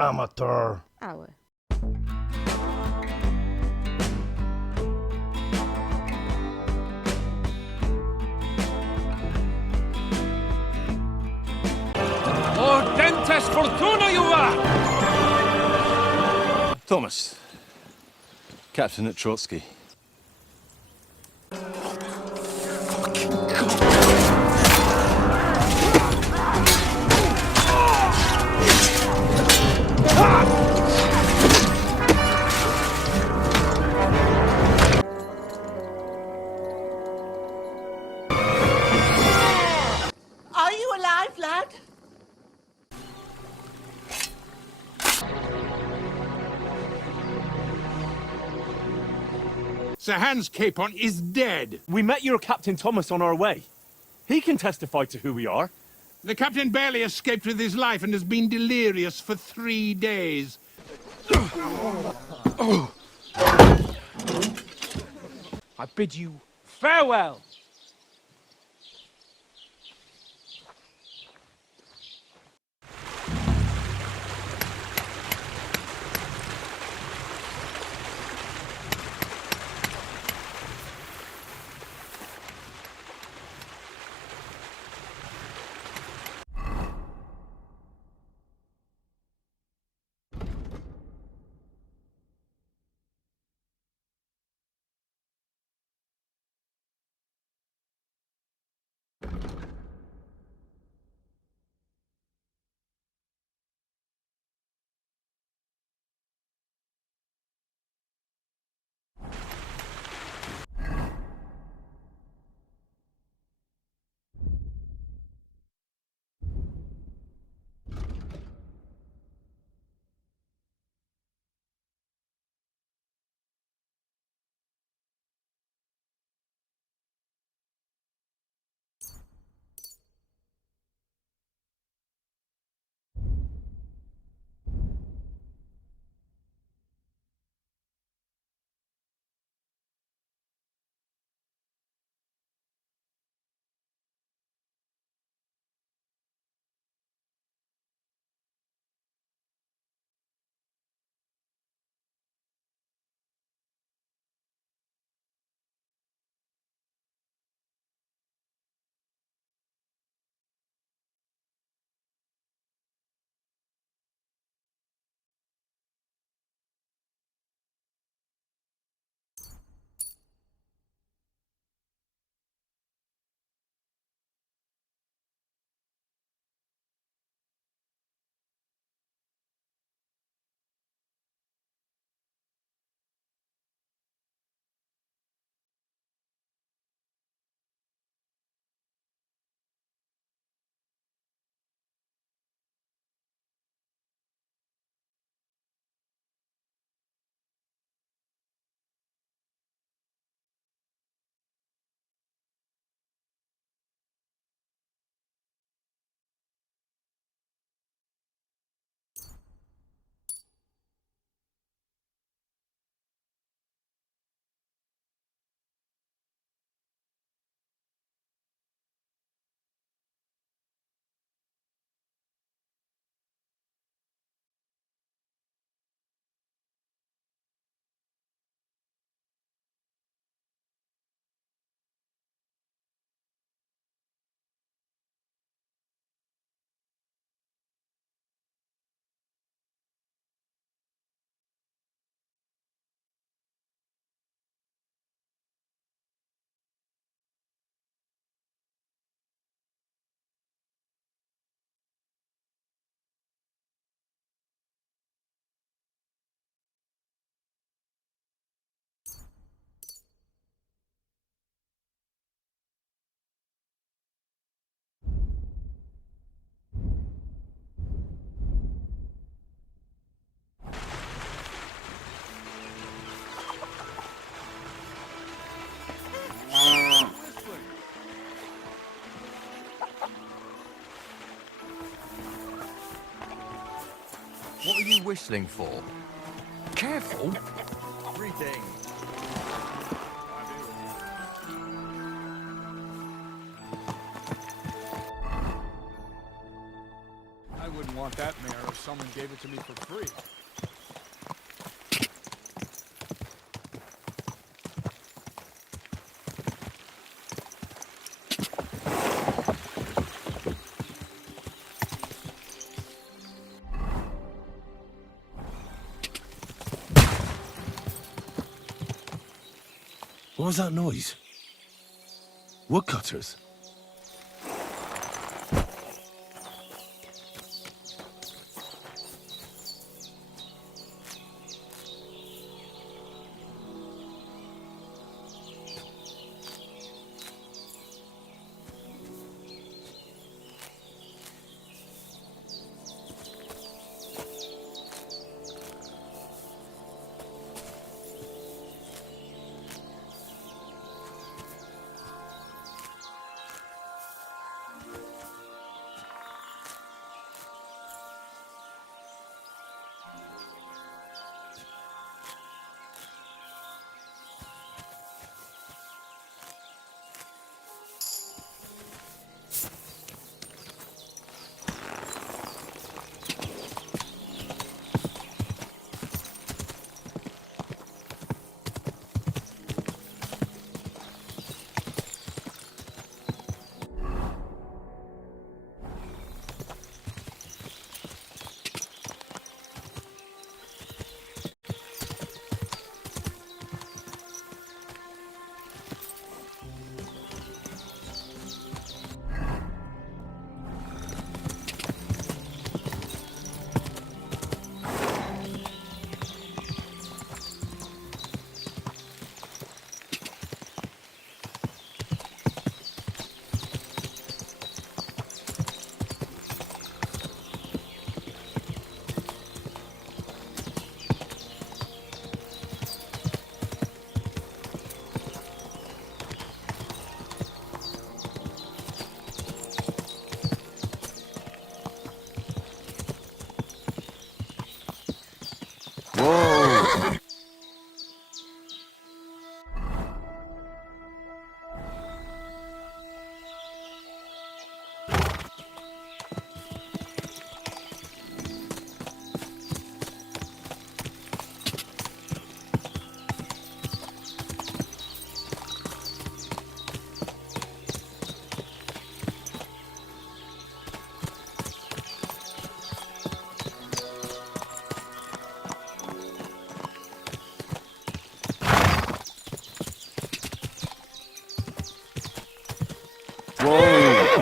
Amateur. Hour. Ordentes fortuna juva! Thomas, captain at Trotsky. Are you alive, lad? Sir Hans Capon is dead. We met your Captain Thomas on our way. He can testify to who we are. The captain barely escaped with his life and has been delirious for 3 days. I bid you farewell. What are you whistling for? Careful! Everything. I wouldn't want that mare someone gave it to me for free. What was that noise? Woodcutters?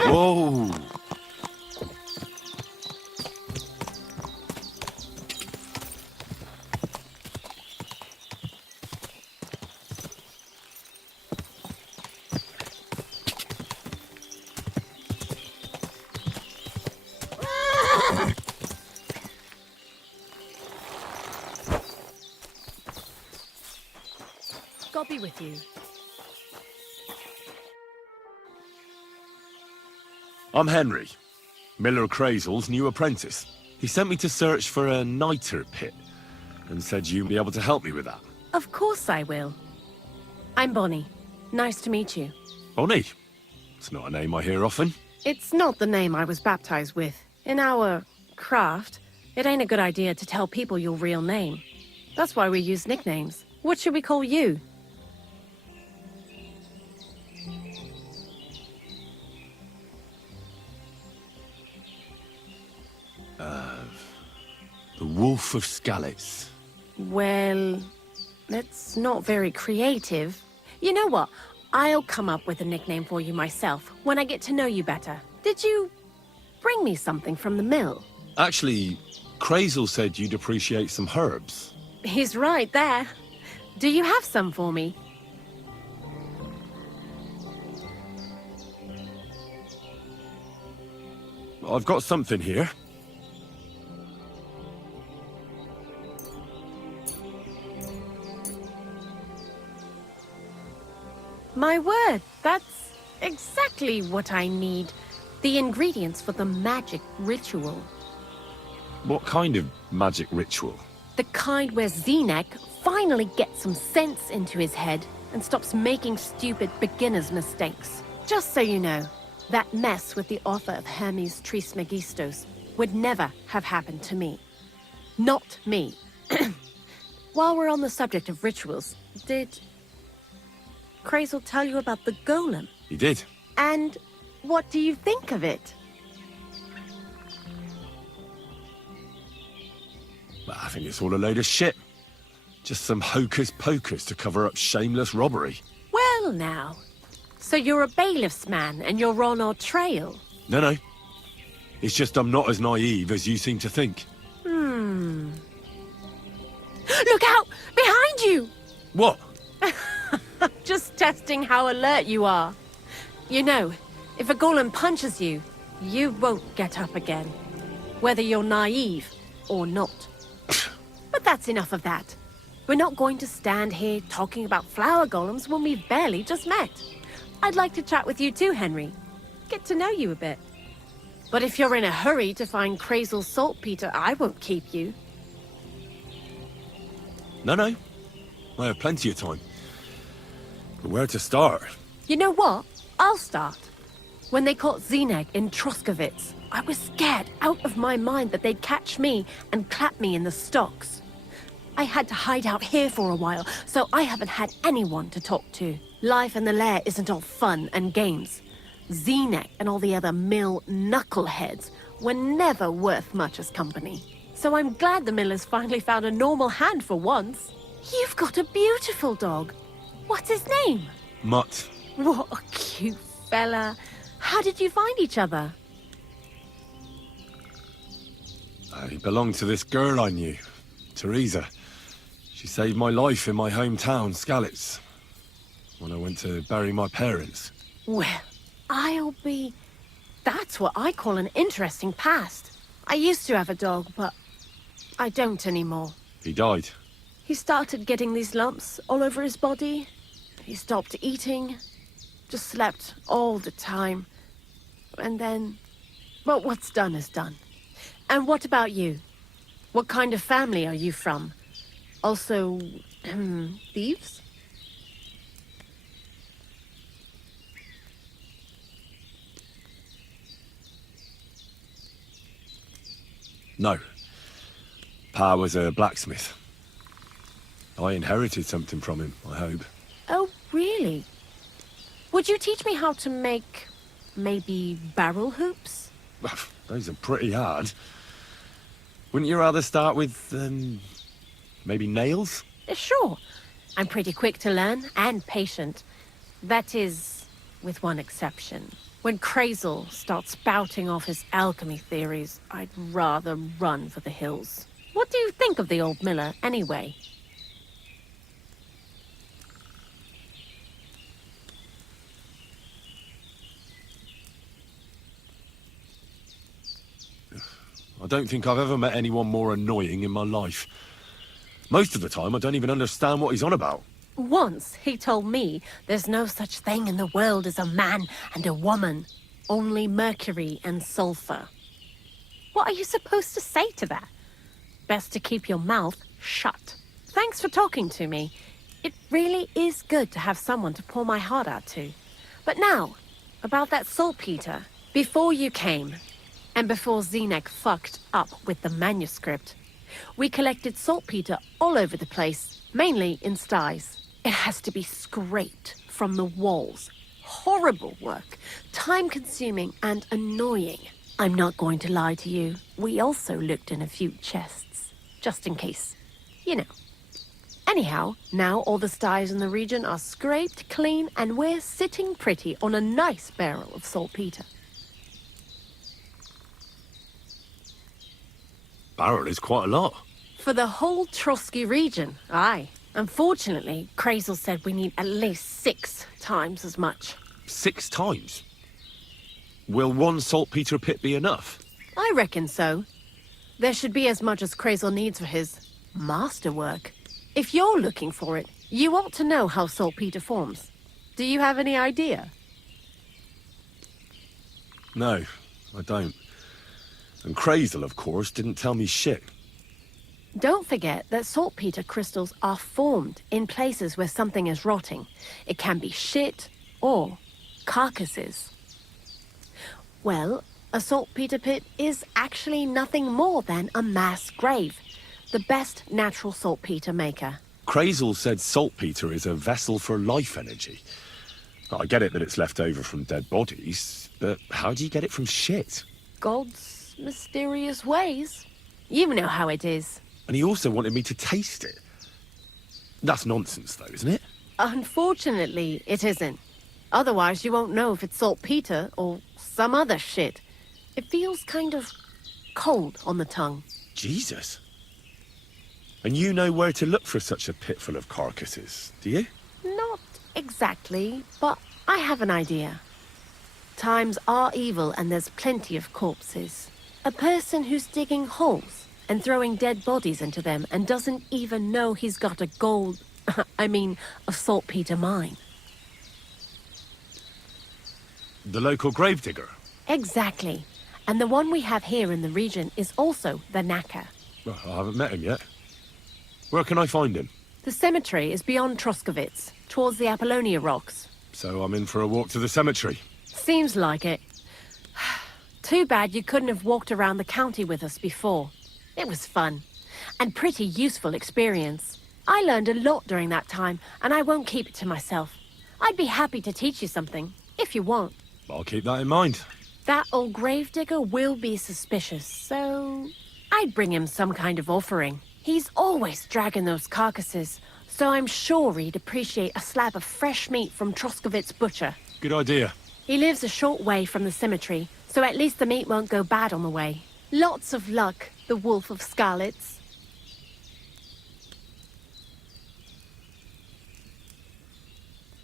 Whoa! God be with you. I'm Henry, Miller Crazel's new apprentice. He sent me to search for a niter pit and said you'd be able to help me with that. Of course I will. I'm Bonnie. Nice to meet you. Bonnie? It's not a name I hear often. It's not the name I was baptized with. In our craft, it ain't a good idea to tell people your real name. That's why we use nicknames. What should we call you? The Wolf of Skalitz. Well, that's not very creative. You know what? I'll come up with a nickname for you myself when I get to know you better. Did you bring me something from the mill? Actually, Crazel said you'd appreciate some herbs. He's right there. Do you have some for me? I've got something here. My word, that's exactly what I need. The ingredients for the magic ritual. What kind of magic ritual? The kind where Zenek finally gets some sense into his head and stops making stupid beginner's mistakes. Just so you know, that mess with the author of Hermes Trismegistos, would never have happened to me. Not me. While we're on the subject of rituals, did Crazel tell you about the golem? He did. And what do you think of it? Well, I think it's all a load of shit. Just some hocus pocus to cover up shameless robbery. Well now, so you're a bailiff's man and you're on our trail? No. It's just I'm not as naive as you seem to think. Look out! Behind you! What? Just testing how alert you are. You know, if a golem punches you, you won't get up again. Whether you're naive or not. But that's enough of that. We're not going to stand here talking about flower golems when we've barely just met. I'd like to chat with you too, Henry. Get to know you a bit. But if you're in a hurry to find Crazel's saltpeter, I won't keep you. No. I have plenty of time. But where to start? You know what? I'll start. When they caught Zeneg in Troskovitz, I was scared out of my mind that they'd catch me and clap me in the stocks. I had to hide out here for a while, so I haven't had anyone to talk to. Life in the lair isn't all fun and games. Zeneg and all the other mill knuckleheads were never worth much as company. So I'm glad the miller's finally found a normal hand for once. You've got a beautiful dog. What's his name? Mutt. What a cute fella. How did you find each other? He belonged to this girl I knew, Teresa. She saved my life in my hometown, Skalitz, when I went to bury my parents. Well, That's what I call an interesting past. I used to have a dog, but I don't anymore. He died. He started getting these lumps all over his body. He stopped eating, just slept all the time. And then, well, what's done is done. And what about you? What kind of family are you from? Also, thieves? No. Pa was a blacksmith. I inherited something from him, I hope. Oh, really? Would you teach me how to make, maybe, barrel hoops? Those are pretty hard. Wouldn't you rather start with, maybe nails? Sure. I'm pretty quick to learn and patient. That is, with one exception. When Crazel starts spouting off his alchemy theories, I'd rather run for the hills. What do you think of the old miller, anyway? I don't think I've ever met anyone more annoying in my life. Most of the time, I don't even understand what he's on about. Once he told me there's no such thing in the world as a man and a woman. Only mercury and sulfur. What are you supposed to say to that? Best to keep your mouth shut. Thanks for talking to me. It really is good to have someone to pour my heart out to. But now, about that saltpeter. Before you came, and before Zeneg fucked up with the manuscript, we collected saltpeter all over the place, mainly in sties. It has to be scraped from the walls. Horrible work, time-consuming and annoying. I'm not going to lie to you. We also looked in a few chests, just in case, you know. Anyhow, now all the sties in the region are scraped clean and we're sitting pretty on a nice barrel of saltpeter. Barrel is quite a lot. For the whole Trotsky region, aye. Unfortunately, Crazel said we need at least 6 times as much. 6 times? Will one saltpeter pit be enough? I reckon so. There should be as much as Crazel needs for his masterwork. If you're looking for it, you ought to know how saltpeter forms. Do you have any idea? No, I don't. And Crazel, of course, didn't tell me shit. Don't forget that saltpeter crystals are formed in places where something is rotting. It can be shit or carcasses. Well, A saltpeter pit is actually nothing more than a mass grave. The best natural saltpeter maker. Crazel said saltpeter is a vessel for life energy. I get it that it's left over from dead bodies, but how do you get it from shit? God's mysterious ways. You know how it is. And he also wanted me to taste it. That's nonsense, though, isn't it? Unfortunately, it isn't. Otherwise, you won't know if it's saltpeter or some other shit. It feels kind of cold on the tongue. Jesus. And you know where to look for such a pit full of carcasses, do you? Not exactly, but I have an idea. Times are evil and there's plenty of corpses. A person who's digging holes and throwing dead bodies into them and doesn't even know he's got a gold... a saltpeter mine. The local gravedigger? Exactly. And the one we have here in the region is also the knacker. Well, I haven't met him yet. Where can I find him? The cemetery is beyond Troskovitz, towards the Apollonia Rocks. So I'm in for a walk to the cemetery. Seems like it. Too bad you couldn't have walked around the county with us before. It was fun. And pretty useful experience. I learned a lot during that time, and I won't keep it to myself. I'd be happy to teach you something, if you want. I'll keep that in mind. That old gravedigger will be suspicious, so... I'd bring him some kind of offering. He's always dragging those carcasses, so I'm sure he'd appreciate a slab of fresh meat from Troskovitz butcher. Good idea. He lives a short way from the cemetery, so at least the meat won't go bad on the way. Lots of luck, the Wolf of Skalitz.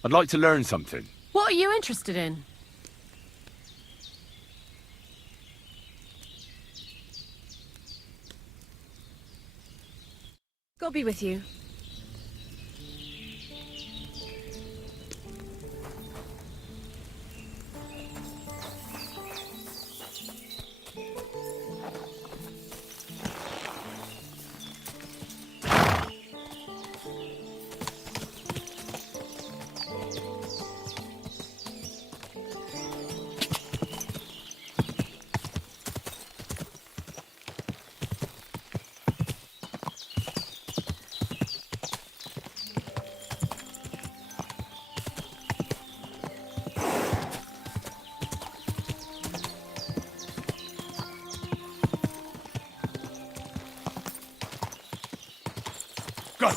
I'd like to learn something. What are you interested in? God be with you. Go!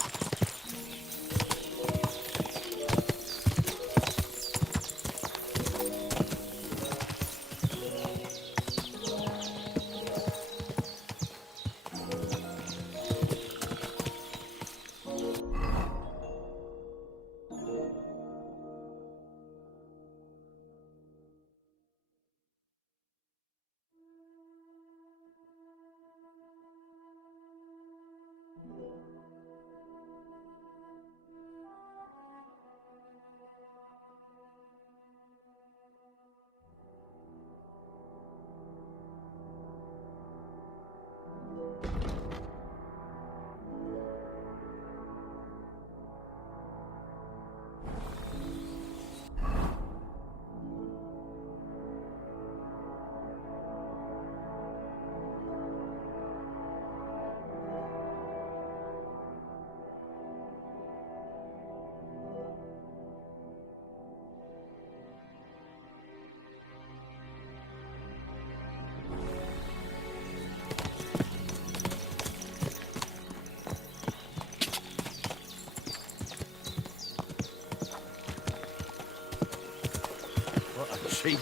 Cheap.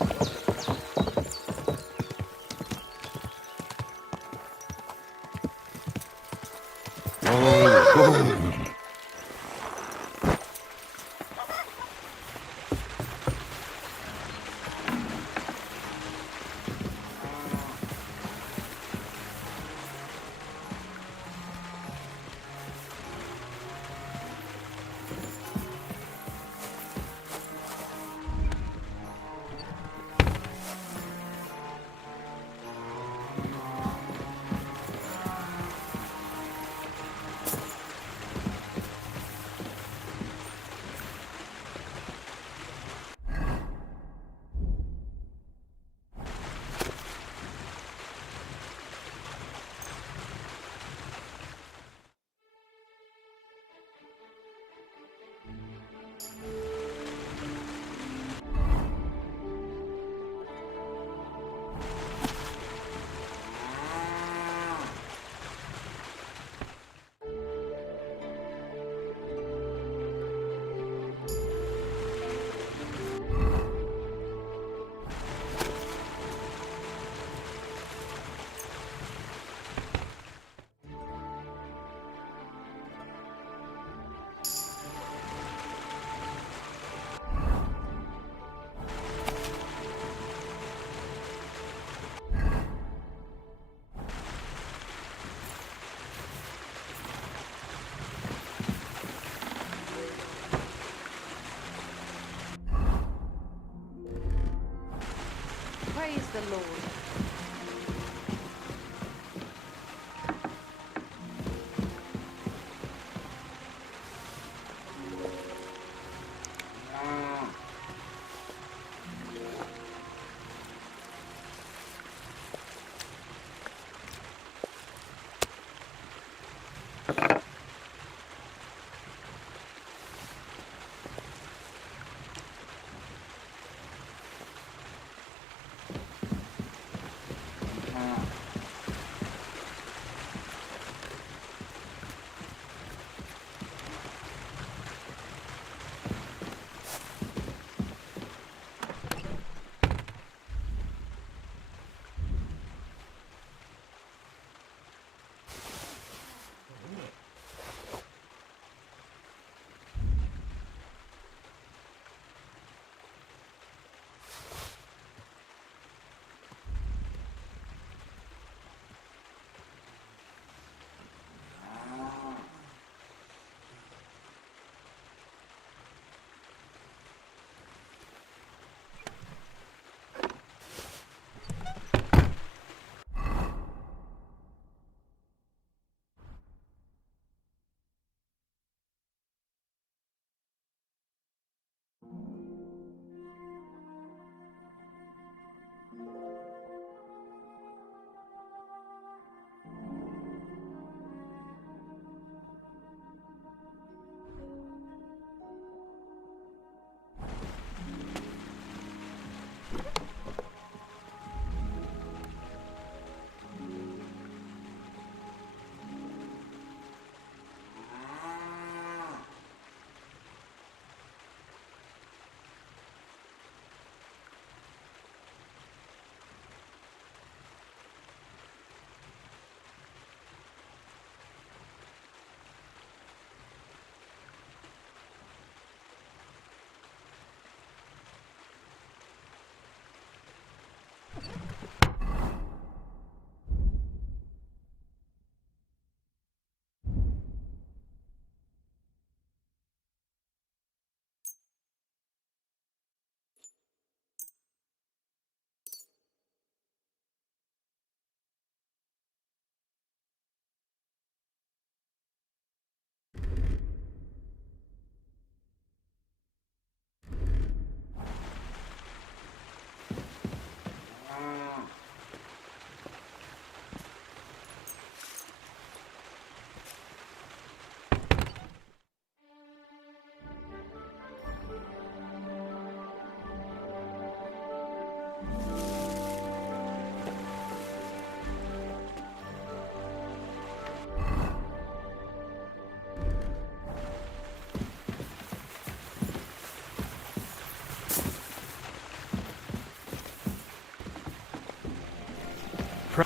lord.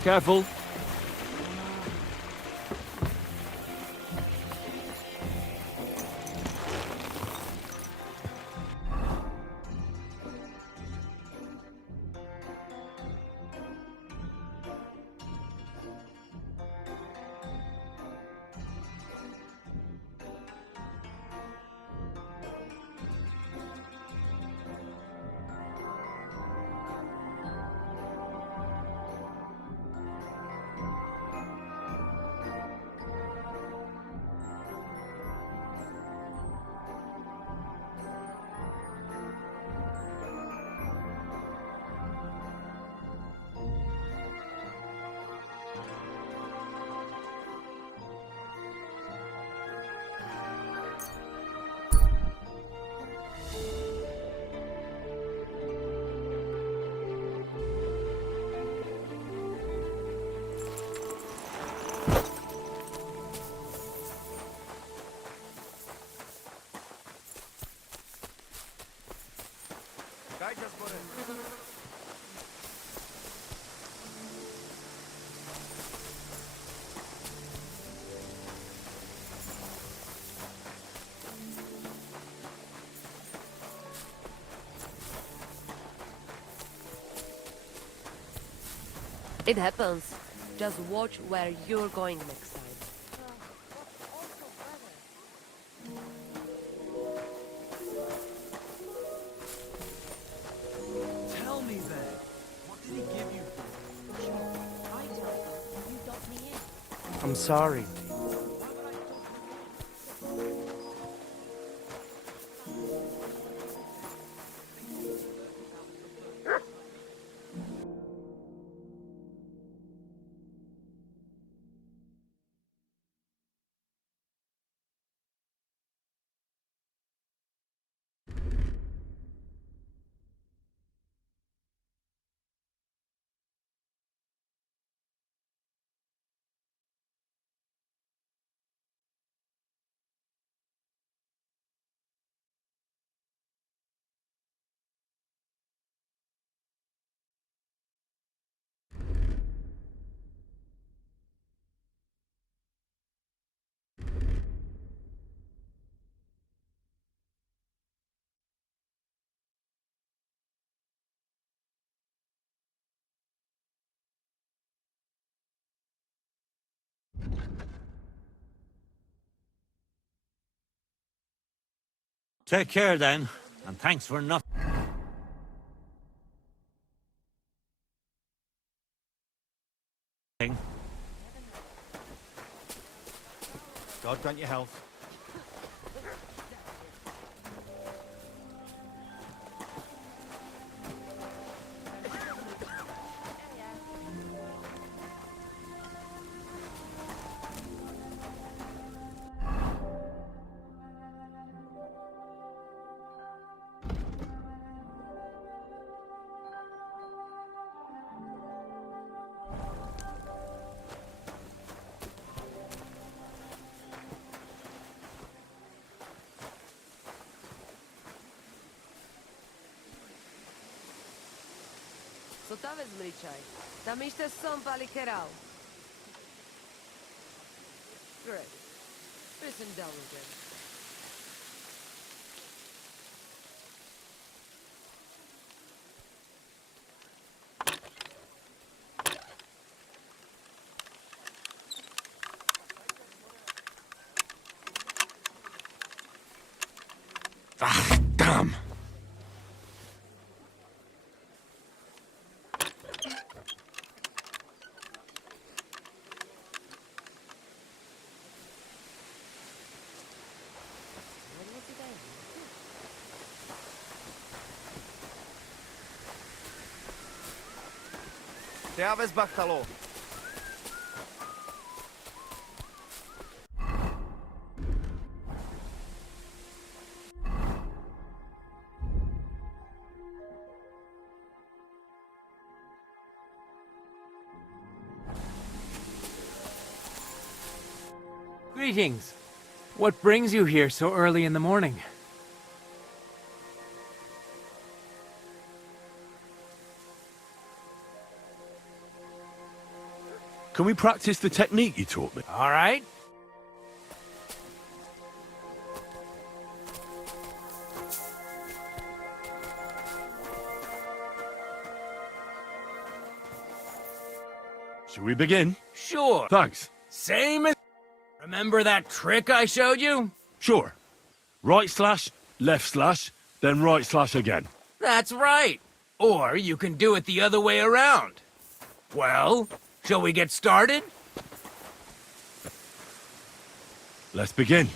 Careful. It happens. Just watch where you're going next time. Tell me then, what did he give you I'm sorry. Take care then, and thanks for nothing. God grant you health. Co ta vezmličaj? Tam jste som palikerau. Great. Listen down again. Ah, damn! Já bez bachtalo. Greetings. What brings you here so early in the morning? Can we practice the technique you taught me? All right. Should we begin? Sure. Thanks. Same as... Remember that trick I showed you? Sure. Right slash, left slash, then right slash again. That's right. Or you can do it the other way around. Well, shall we get started? Let's begin.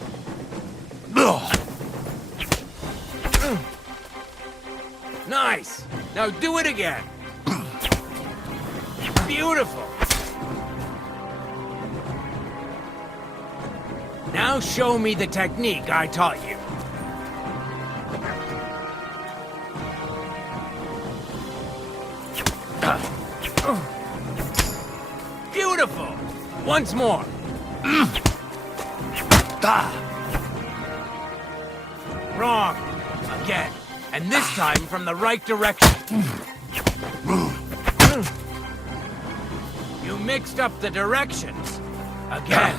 Nice. Now do it again. Beautiful. Now show me the technique I taught you. Beautiful. Once more. Wrong. Again. And this time from the right direction. You mixed up the directions. Again.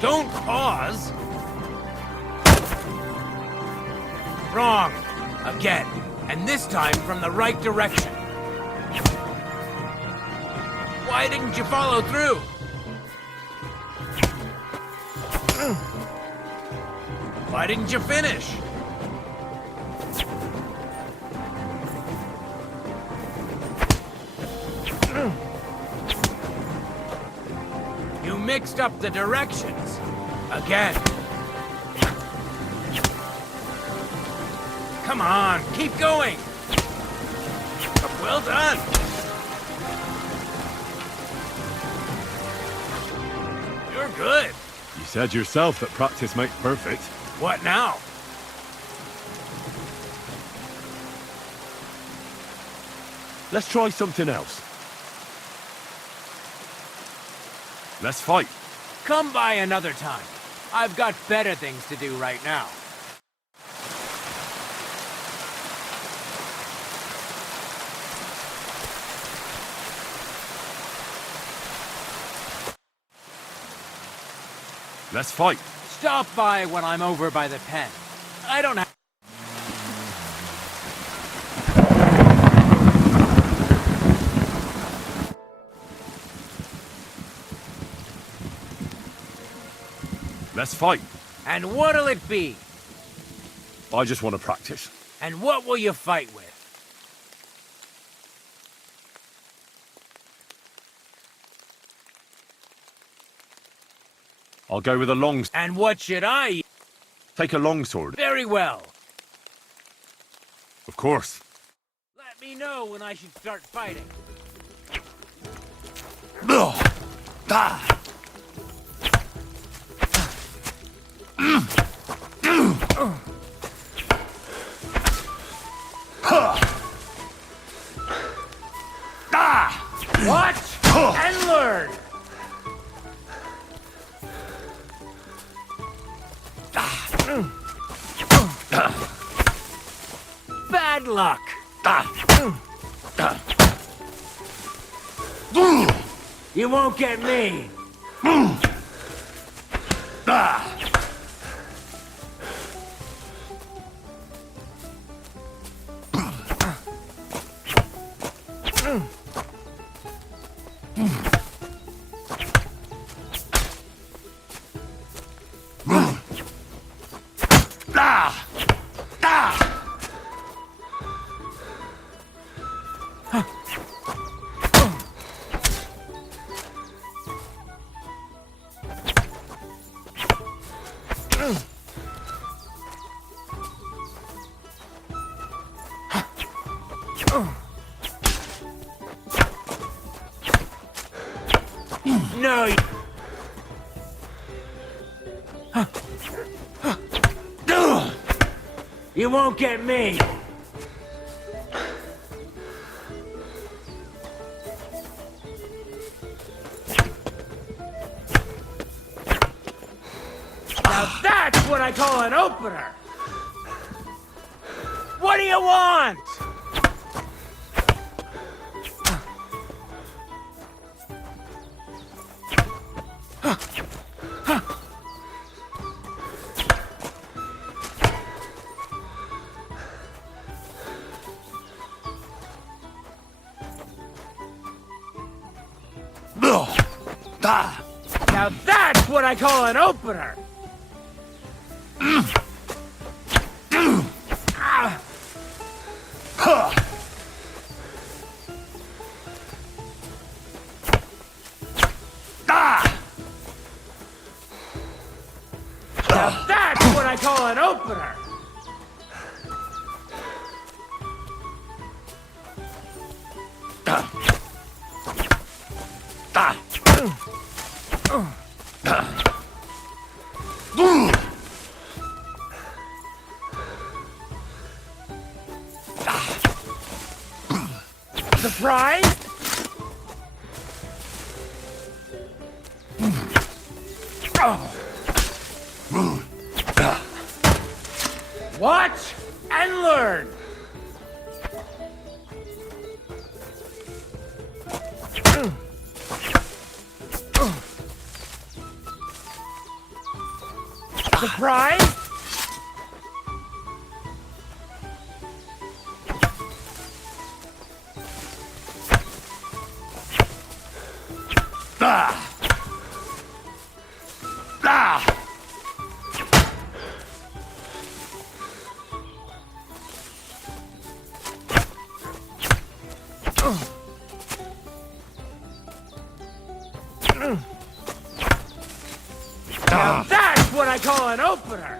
Don't pause. Wrong. Again. And this time from the right direction. Why didn't you follow through? Why didn't you finish? mixed up the directions. Again. Come on, keep going. Well done. You're good. You said yourself that practice makes perfect. What now? Let's try something else. Let's fight. Come by another time. I've got better things to do right now. Let's fight. Stop by when I'm over by the pen. I don't have... Let's fight. And what'll it be? I just want to practice. And what will you fight with? I'll go with a long... And what should I... Take a long sword. Very well. Of course. Let me know when I should start fighting. Watch and learn. Bad luck. You won't get me. No. You won't get me. Now that's what I call an opener. What do you want? Now that's what I call an opener! Now that's what I call an opener! Surprise? Watch and learn. Surprise? Now that's what I call an opener!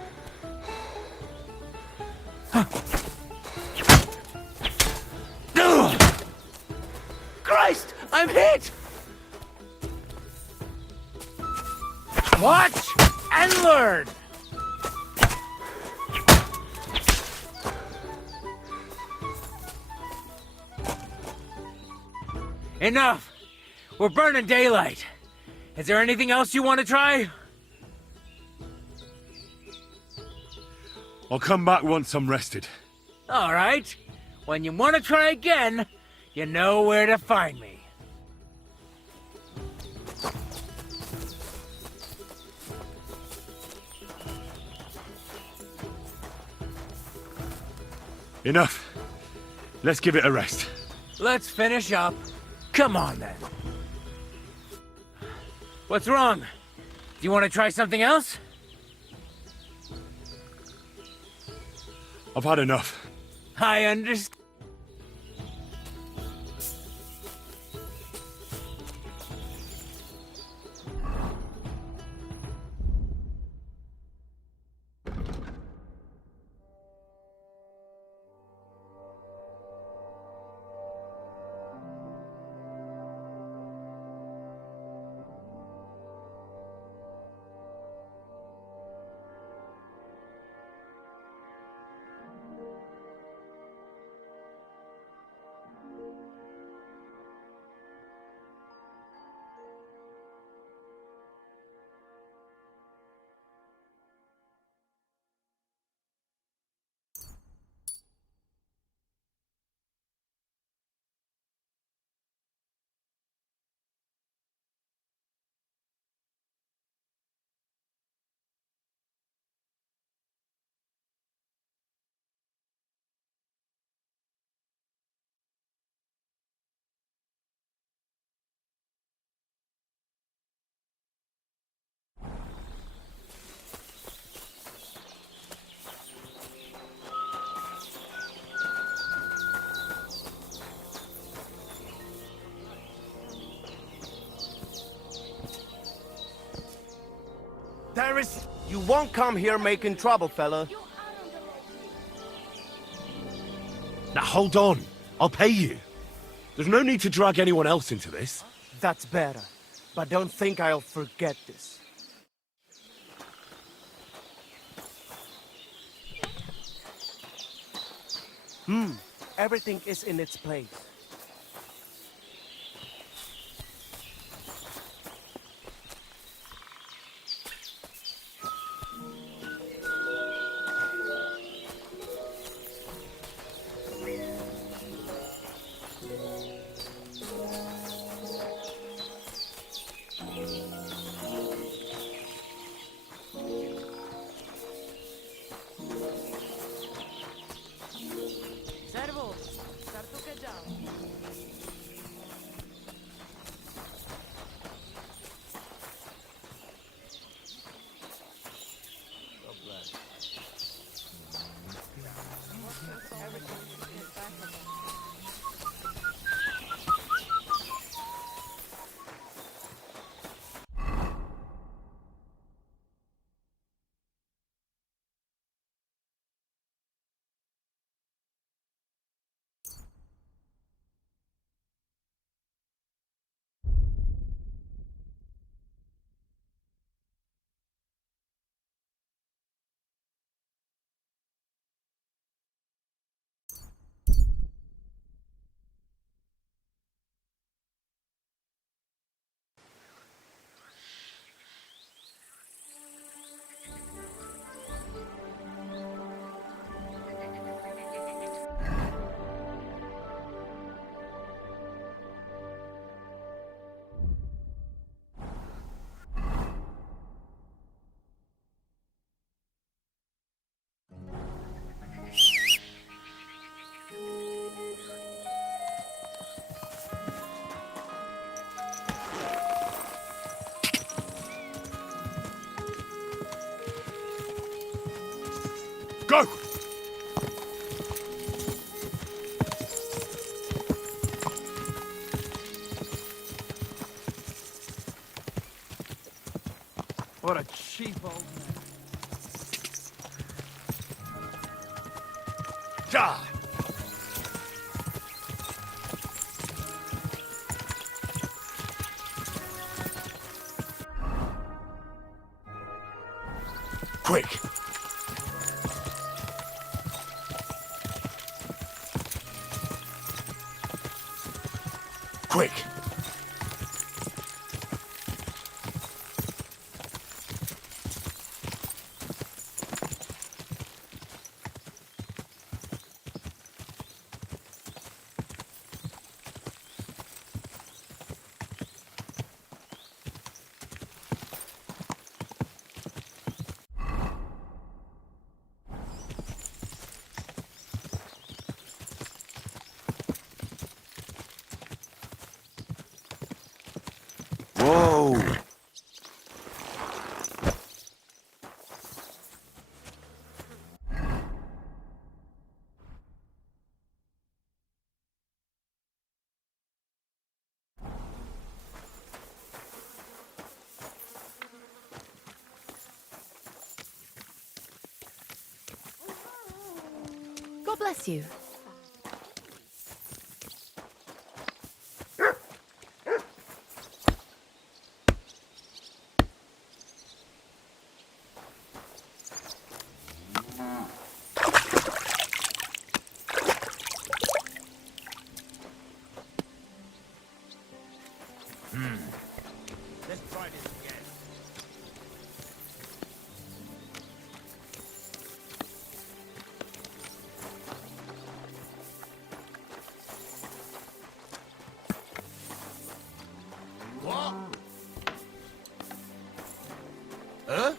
Christ! I'm hit! Watch and learn! Enough! We're burning daylight. Is there anything else you want to try? I'll come back once I'm rested. All right. When you want to try again, you know where to find me. Enough. Let's give it a rest. Let's finish up. Come on, then. What's wrong? Do you want to try something else? I've had enough. I understand. You won't come here making trouble, fella. Now hold on. I'll pay you. There's no need to drag anyone else into this. That's better. But don't think I'll forget this. Everything is in its place. Servo, startu che già. Go! What a cheap old man. God! Quick! Quick! Whoa! God bless you. Let's try this again. What? Huh?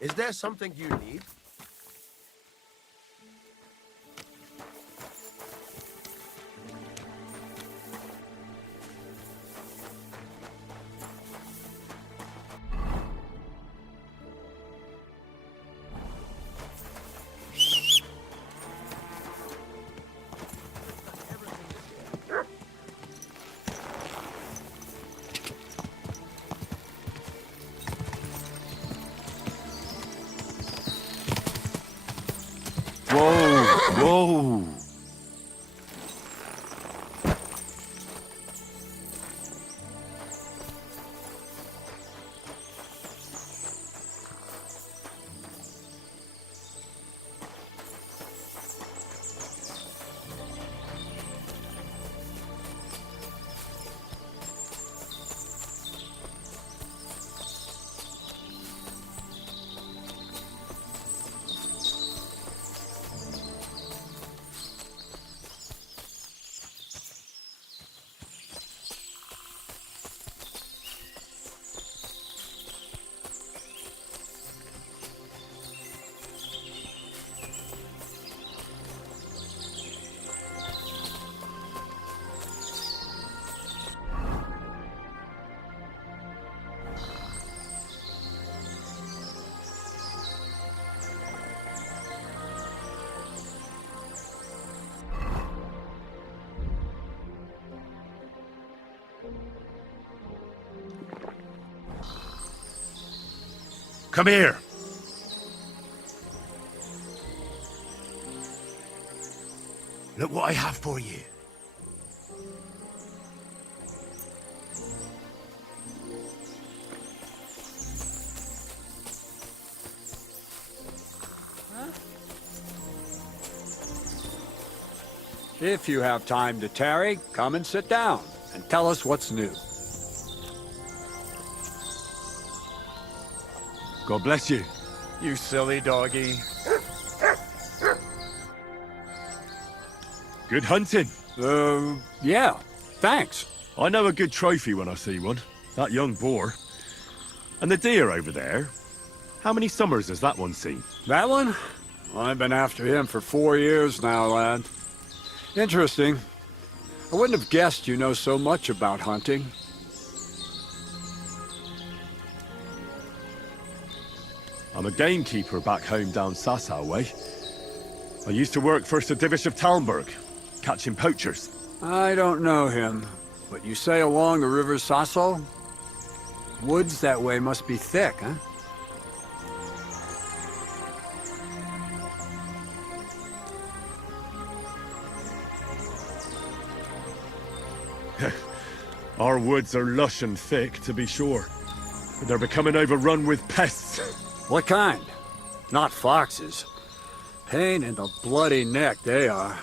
Is there something you need? Whoa! Whoa! Come here. Look what I have for you. If you have time to tarry, come and sit down and tell us what's new. God bless you. You silly doggy. Good hunting. Yeah, thanks. I know a good trophy when I see one. That young boar. And the deer over there. How many summers has that one seen? That one? I've been after him for 4 years now, lad. Interesting. I wouldn't have guessed you know so much about hunting. I'm a gamekeeper back home down Sasau way. I used to work for Sir Divish of Talmberg, catching poachers. I don't know him, but you say along the River Sasso? Woods that way must be thick, huh? Our woods are lush and thick, to be sure. But they're becoming overrun with pests. What kind? Not foxes. Pain in the bloody neck, they are.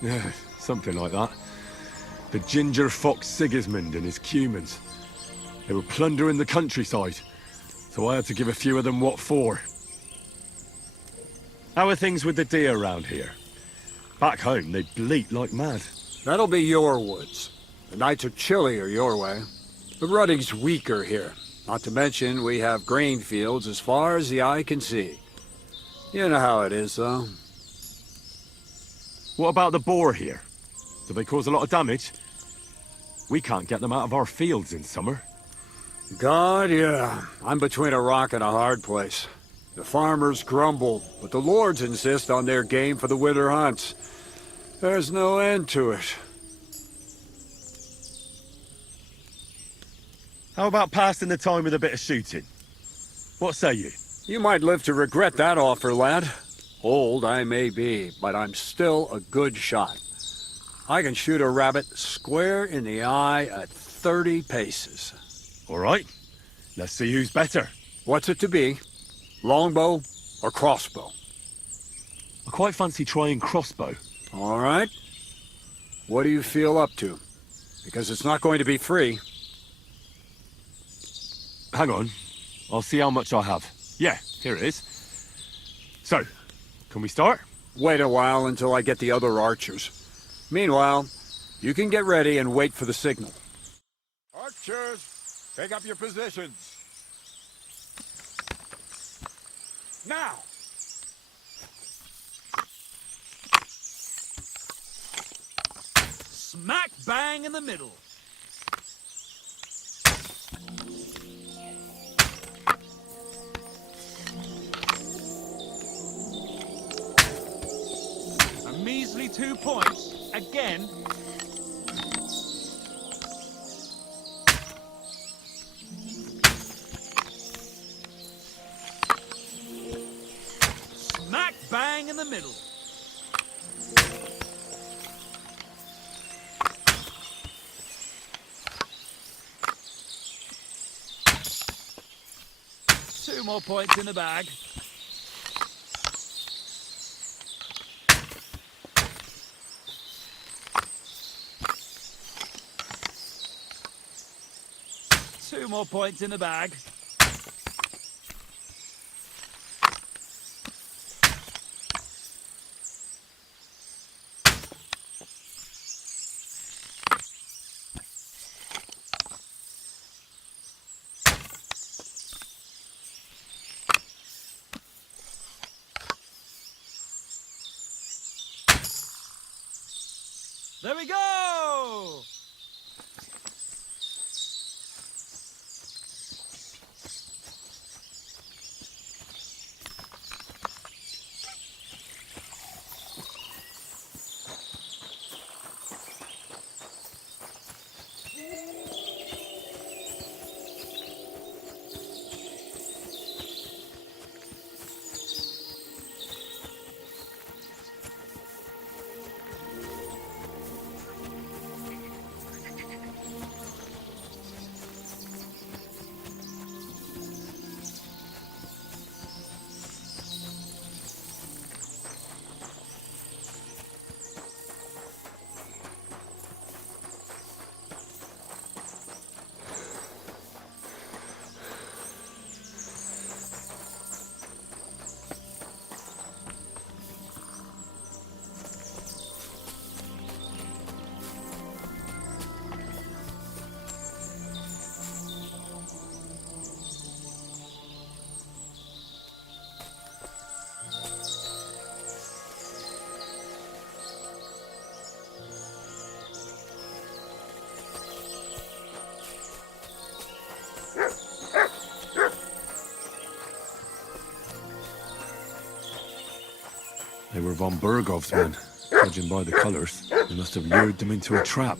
Yeah, something like that. The ginger fox Sigismund and his cumans. They were plundering the countryside, so I had to give a few of them what for. How are things with the deer around here? Back home, they bleat like mad. That'll be your woods. The nights are chillier your way. The rutting's weaker here. Not to mention, we have grain fields as far as the eye can see. You know how it is, though. What about the boar here? Do they cause a lot of damage? We can't get them out of our fields in summer. God, yeah. I'm between a rock and a hard place. The farmers grumble, but the lords insist on their game for the winter hunts. There's no end to it. How about passing the time with a bit of shooting? What say you? You might live to regret that offer, lad. Old I may be, but I'm still a good shot. I can shoot a rabbit square in the eye at 30 paces. All right. Let's see who's better. What's it to be? Longbow or crossbow? I quite fancy trying crossbow. All right. What do you feel up to? Because it's not going to be free. Hang on. I'll see how much I have. Yeah, here it is. So, can we start? Wait a while until I get the other archers. Meanwhile, you can get ready and wait for the signal. Archers, take up your positions. Now! Smack bang in the middle. A measly 2 points. Again. Smack bang in the middle. Two more points in the bag. Two more points in the bag. There we go! They were von Bergov's men. Judging by the colors, they must have lured them into a trap.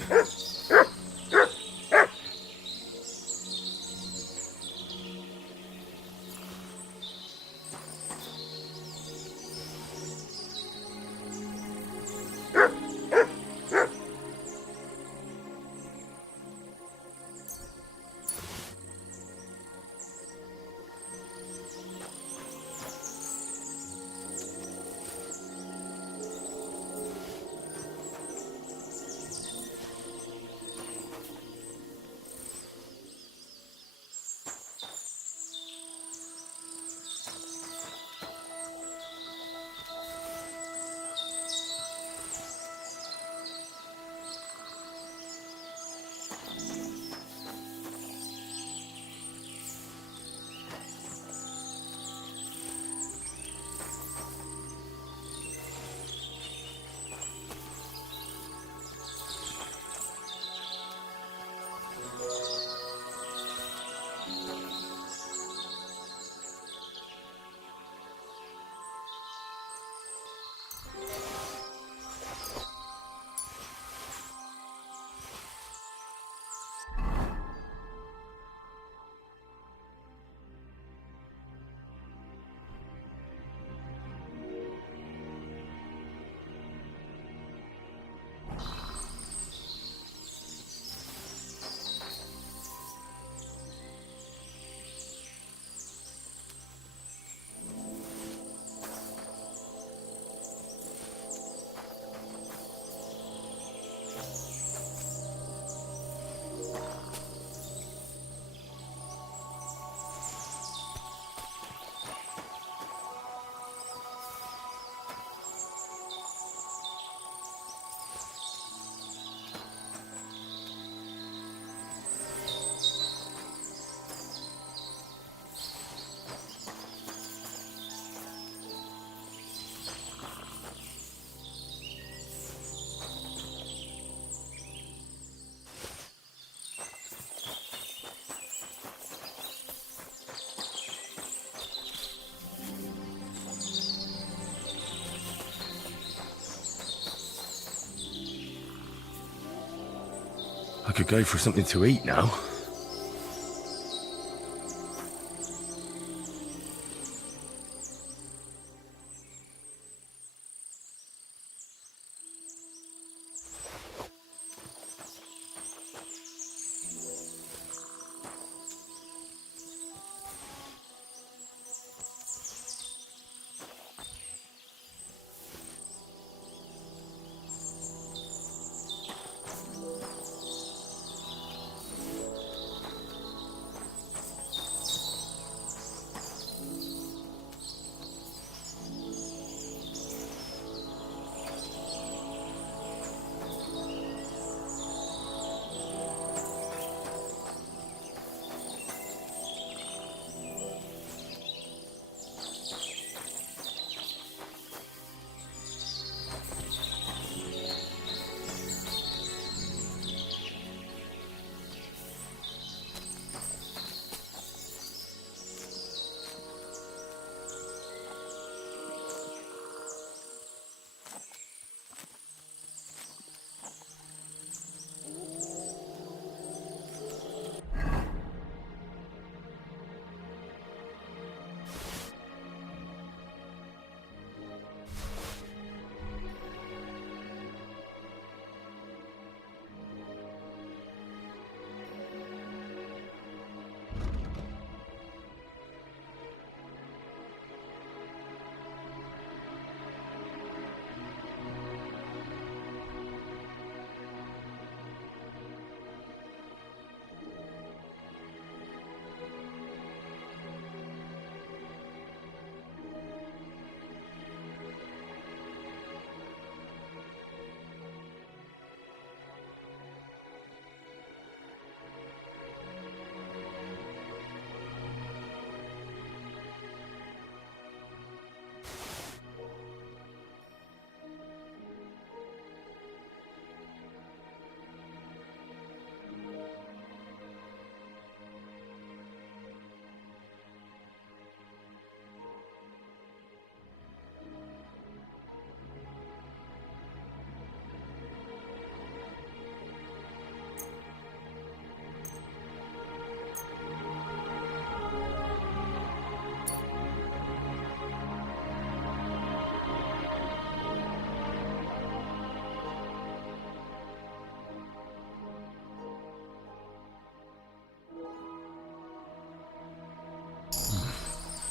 I could go for something to eat now.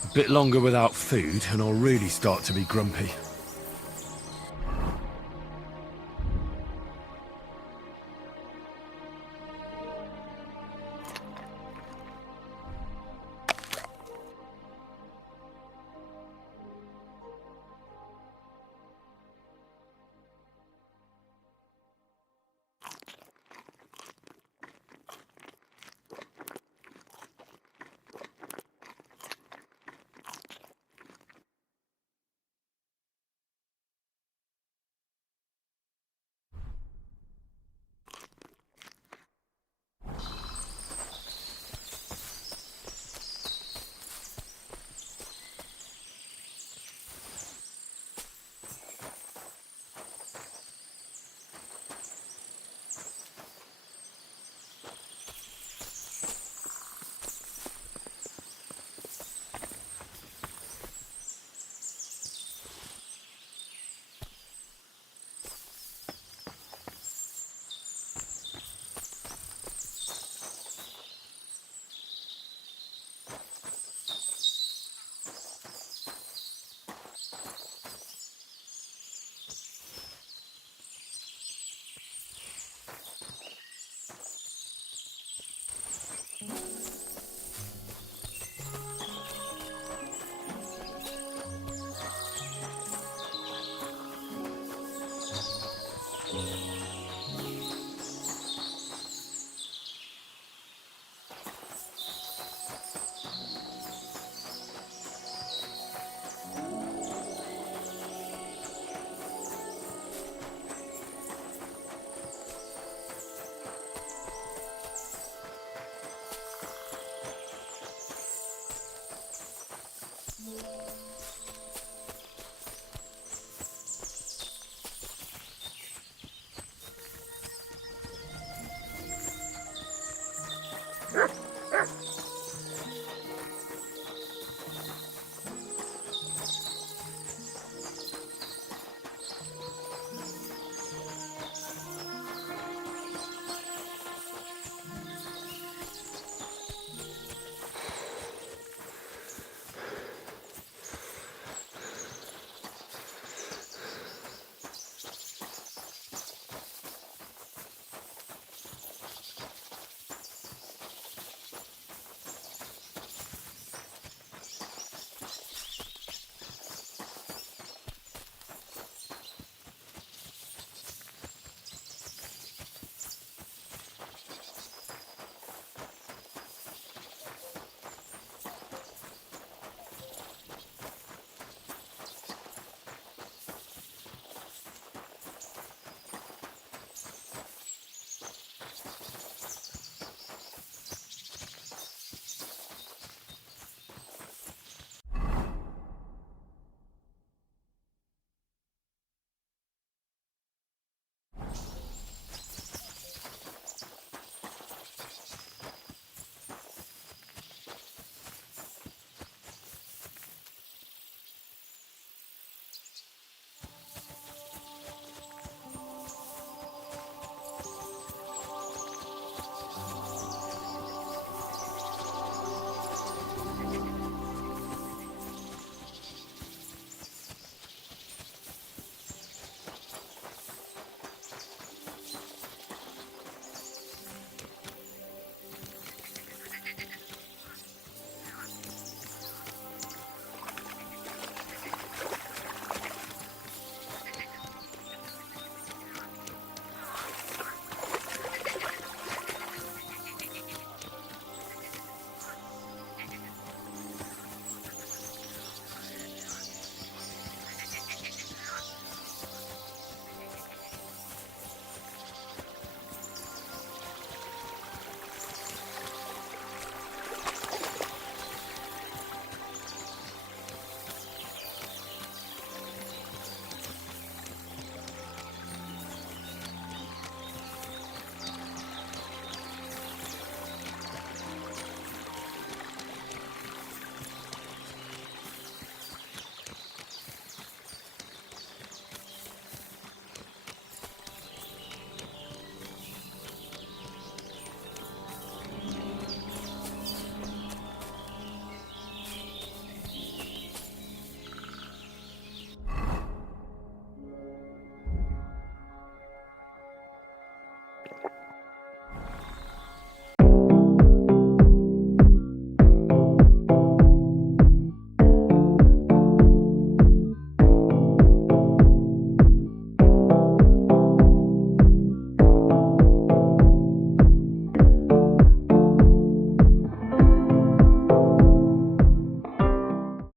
A bit longer without food, and I'll really start to be grumpy.